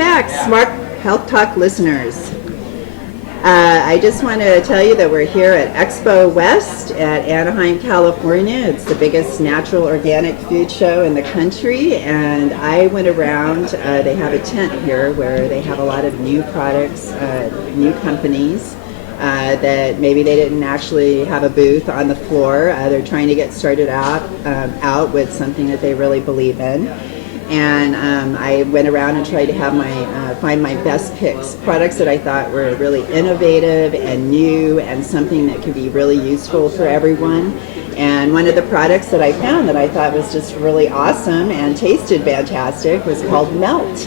back, Smart Health Talk listeners. I just want to tell you that we're here at Expo West at Anaheim, California. It's the biggest natural organic food show in the country, and I went around. They have a tent here where they have a lot of new products, new companies that maybe they didn't actually have a booth on the floor. They're trying to get started out with something that they really believe in. And I went around and tried to have find my best picks, products that I thought were really innovative and new and something that could be really useful for everyone. And one of the products that I found that I thought was just really awesome and tasted fantastic was called Melt.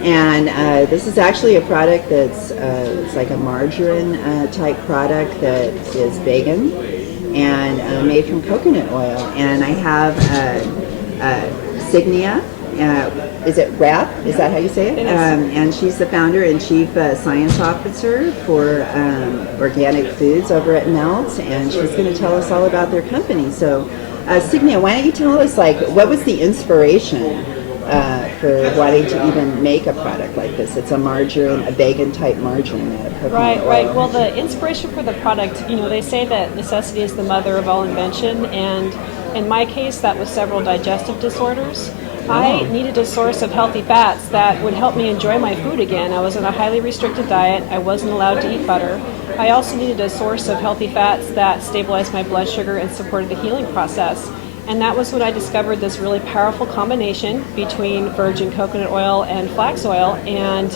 And this is actually a product that's it's like a margarine type product that is vegan and made from coconut oil. And I have Cygnia. Is it RAP? Is that how you say it? And she's the founder and chief science officer for organic foods over at Melt, and she's going to tell us all about their company. So, Cygnia, why don't you tell us, what was the inspiration for wanting to even make a product like this? It's a margarine, a vegan-type margarine out of coconut oil. Right. Well, the inspiration for the product, they say that necessity is the mother of all invention, and in my case, that was several digestive disorders. I needed a source of healthy fats that would help me enjoy my food again. I was on a highly restricted diet. I wasn't allowed to eat butter. I also needed a source of healthy fats that stabilized my blood sugar and supported the healing process. And that was when I discovered this really powerful combination between virgin coconut oil and flax oil. And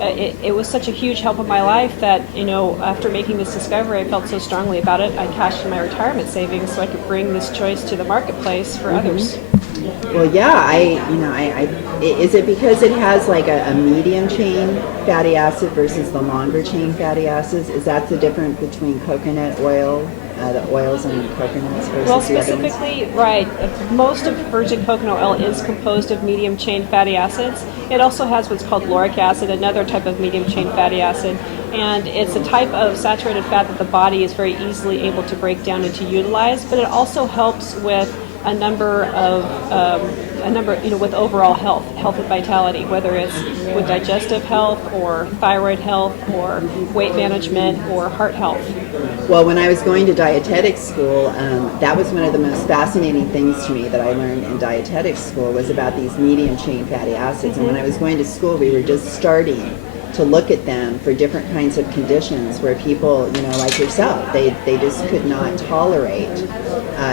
it was such a huge help in my life that, after making this discovery, I felt so strongly about it. I cashed in my retirement savings so I could bring this choice to the marketplace for others. Well, yeah, is it because it has like a medium chain fatty acid versus the longer chain fatty acids? Is that the difference between coconut oil, the oils and coconuts versus well, the other ones? specifically, right. Most of virgin coconut oil is composed of medium chain fatty acids. It also has what's called lauric acid, another type of medium chain fatty acid. And it's a type of saturated fat that the body is very easily able to break down and to utilize, but it also helps with a number, with overall health and vitality, whether it's with digestive health or thyroid health or weight management or heart health. Well, when I was going to dietetics school, that was one of the most fascinating things to me that I learned in dietetics school was about these medium chain fatty acids. And when I was going to school, we were just starting to look at them for different kinds of conditions where people, like yourself, they just could not tolerate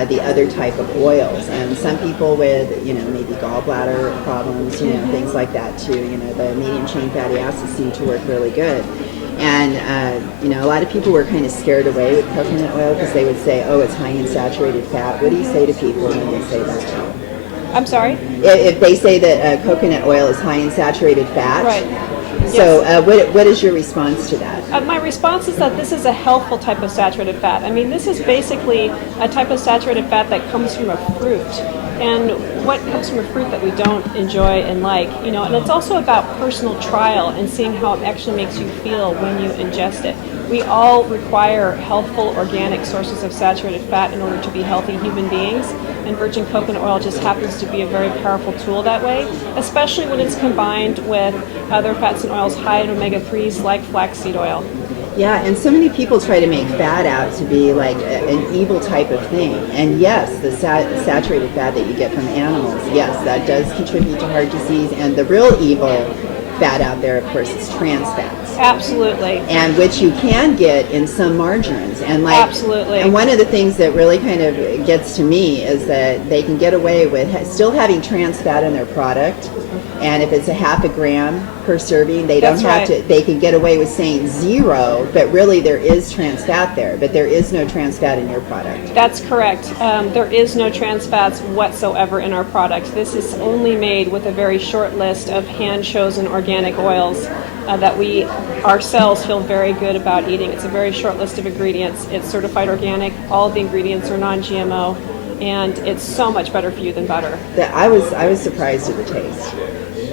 the other type of oils. And some people with, maybe gallbladder problems, things like that too. The medium chain fatty acids seem to work really good. And, a lot of people were kind of scared away with coconut oil because they would say, oh, it's high in saturated fat. What do you say to people when they say that? I'm sorry? If they say that coconut oil is high in saturated fat. Right. So what is your response to that? My response is that this is a healthful type of saturated fat. I mean, this is basically a type of saturated fat that comes from a fruit. And what comes from a fruit that we don't enjoy and like, and it's also about personal trial and seeing how it actually makes you feel when you ingest it. We all require healthful organic sources of saturated fat in order to be healthy human beings, and virgin coconut oil just happens to be a very powerful tool that way, especially when it's combined with other fats and oils high in omega-3s like flaxseed oil. Yeah, and so many people try to make fat out to be like an evil type of thing. And yes, the saturated fat that you get from animals, yes, that does contribute to heart disease. And the real evil fat out there, of course, is trans fats. Absolutely. And which you can get in some margarines. And absolutely. And one of the things that really kind of gets to me is that they can get away with still having trans fat in their product. And if it's a half a gram per serving, they don't have to. They can get away with saying 0, but really there is trans fat there. But there is no trans fat in your product. That's correct. There is no trans fats whatsoever in our product. This is only made with a very short list of hand-chosen organic oils that we ourselves feel very good about eating. It's a very short list of ingredients. It's certified organic. All of the ingredients are non-GMO, and it's so much better for you than butter. I was surprised at the taste.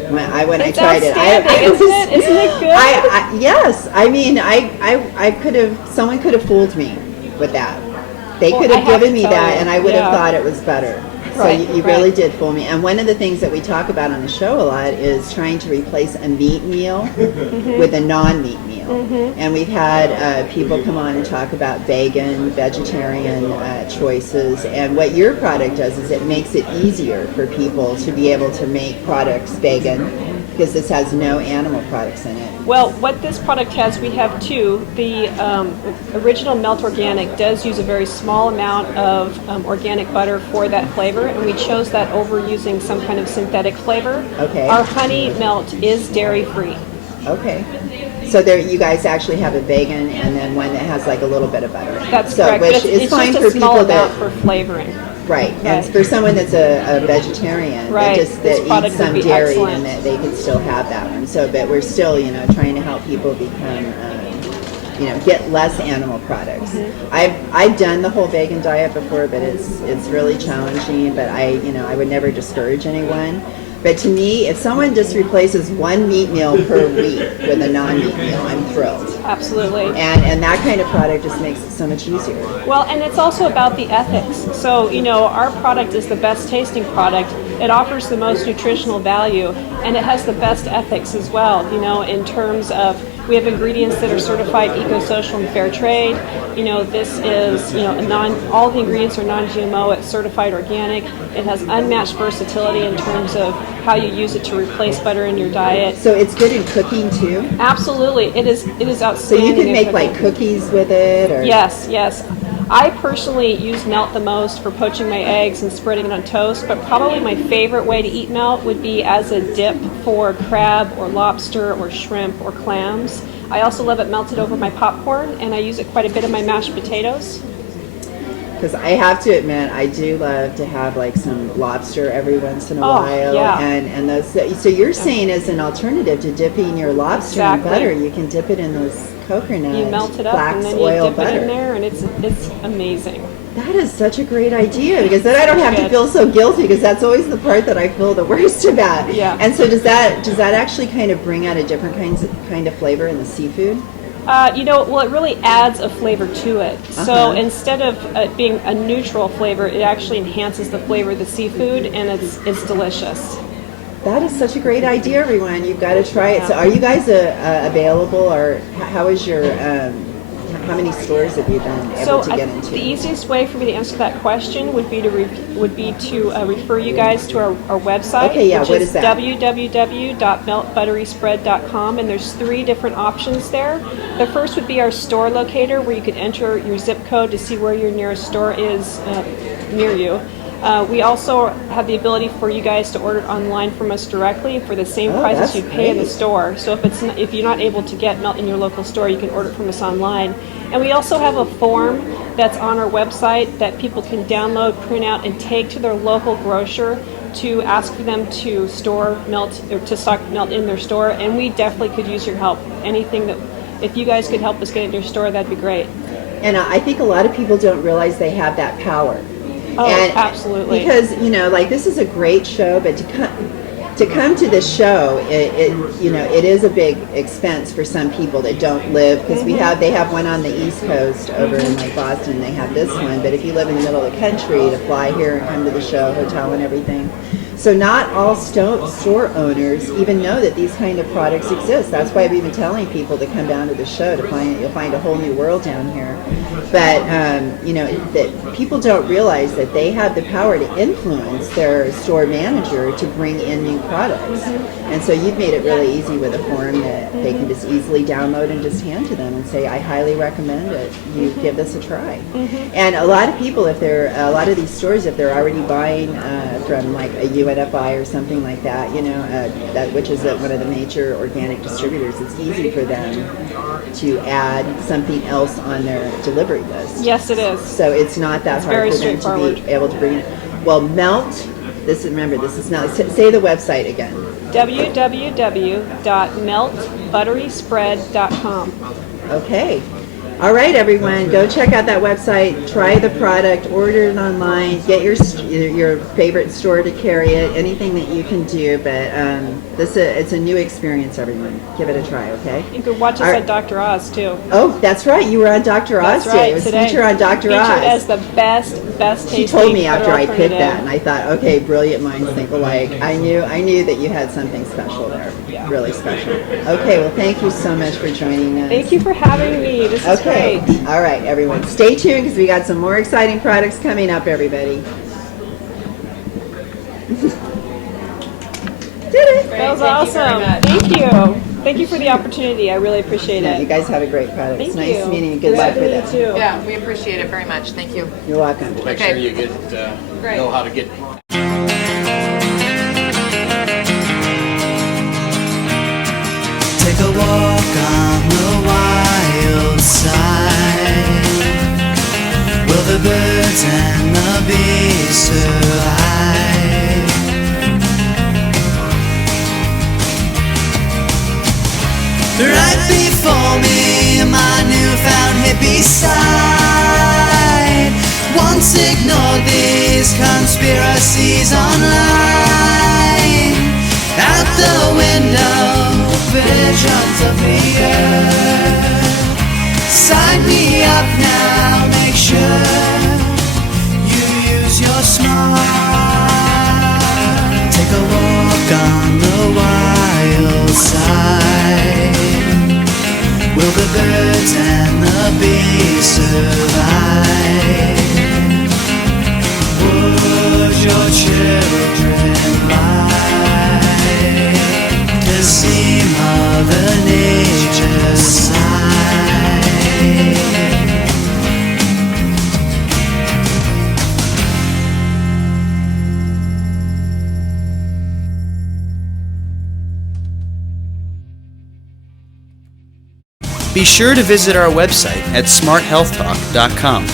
When I tried it, isn't it good? Yes, I mean, someone could have fooled me with that. They could have given me that, and I would have thought it was butter. So you really did fool me. And one of the things that we talk about on the show a lot is trying to replace a meat meal with a non-meat meal. And we've had people come on and talk about vegan, vegetarian choices. And what your product does is it makes it easier for people to be able to make products vegan, because this has no animal products in it. Well, what this product has, we have two. The original Melt Organic does use a very small amount of organic butter for that flavor, and we chose that over using some kind of synthetic flavor. Okay. Our honey melt is dairy-free. Okay. So there, you guys actually have a vegan and then one that has like a little bit of butter. That's so, correct. Which is it's fine just for a small people amount that for flavoring. right. And for someone that's a vegetarian that eats some dairy, excellent. and that they could still have that one. So, but we're still, trying to help people become, get less animal products. I've done the whole vegan diet before, but it's really challenging. But I would never discourage anyone. But to me, if someone just replaces one meat meal per week with a non-meat meal, I'm thrilled. Absolutely. And that kind of product just makes it so much easier. Well, and it's also about the ethics. So, our product is the best tasting product. It offers the most nutritional value, and it has the best ethics as well, in terms of we have ingredients that are certified eco-social and fair trade. This is, all the ingredients are non-GMO, it's certified organic. It has unmatched versatility in terms of how you use it to replace butter in your diet. So it's good in cooking too? Absolutely. It is outstanding. So you can make like cookies with it? Or? Yes. I personally use melt the most for poaching my eggs and spreading it on toast, but probably my favorite way to eat melt would be as a dip for crab or lobster or shrimp or clams. I also love it melted over my popcorn, and I use it quite a bit in my mashed potatoes. Because I have to admit, I do love to have like some lobster every once in a while. Yeah. And those. So you're saying as an alternative to dipping your lobster in butter, you can dip it in those coconut, you melt it up and then you dip it in there, and it's amazing. That is such a great idea, because then I don't have to feel so guilty, because that's always the part that I feel the worst about. Yeah. And so does that actually kind of bring out a different kind of flavor in the seafood? Well, it really adds a flavor to it. So instead of being a neutral flavor, it actually enhances the flavor of the seafood, and it's delicious. That is such a great idea, everyone. You've got to try it. So are you guys available, or how is your, how many stores have you been able to get into? The easiest way for me to answer that question would be to refer you guys to our website. Okay, yeah, which what is is that? www.meltbutteryspread.com, and there's 3 different options there. The first would be our store locator, where you could enter your zip code to see where your nearest store is near you. We also have the ability for you guys to order online from us directly for the same price as you'd pay in the store. So if you're not able to get melt in your local store, you can order it from us online. And we also have a form that's on our website that people can download, print out, and take to their local grocer to ask for them to store melt or to stock melt in their store. And we definitely could use your help. Anything that, if you guys could help us get it in your store, that'd be great. And I think a lot of people don't realize they have that power. Oh, absolutely. Because, this is a great show, but to come to this show, it is a big expense for some people that don't live, because they have one on the East Coast over in like Boston, they have this one, but if you live in the middle of the country, to fly here and come to the show, hotel and everything. So not all store owners even know that these kind of products exist. That's why we've been telling people to come down to the show to you'll find a whole new world down here. But, that people don't realize that they have the power to influence their store manager to bring in new products. And so you've made it really easy with a form that they can just easily download and just hand to them and say, I highly recommend it. You give this a try. And a lot of people, a lot of these stores, if they're already buying from like a UNFI or something like that, which is one of the major organic distributors, it's easy for them to add something else on their delivery list. Yes, it is. So it's not that hard for them to be able to bring it. Well, melt. This is not. Say the website again. www.meltbutteryspread.com. Okay. All right, everyone, go check out that website, try the product, order it online, get your favorite store to carry it, anything that you can do. But it's a new experience, everyone. Give it a try, okay? You could watch us at Dr. Oz, too. Oh, that's right. You were on Dr. Oz That's right, Day. It was today. featured on Dr. Oz. Featured as the best tasting. She told me after I butter picked that, alternative. and I thought, okay, brilliant minds think alike. I knew that you had something special there. Yeah. Really special. Okay, well, thank you so much for joining us. Thank you for having me. This is Okay. great. All right, everyone. Stay tuned because we got some more exciting products coming up, everybody. Did it? That was awesome. Thank you. Thank you for the opportunity. I really appreciate Yeah, you it. guys have a great product. Thank It's nice you. meeting you. Good luck with You it. too. Yeah, we appreciate it very much. Thank you. You're welcome. Make Okay. sure you get Great. know how to get. Take a walk on the wild side. Will the birds and the bees survive? Right before me, my newfound hippie side. Once ignored these conspiracies online. Out the window, visions of the earth. Sign me up now, make sure you use your smart. Take a walk on the wild side. Will the birds and the bees survive? Would your children like to see Mother Nature sigh? Be sure to visit our website at smarthealthtalk.com.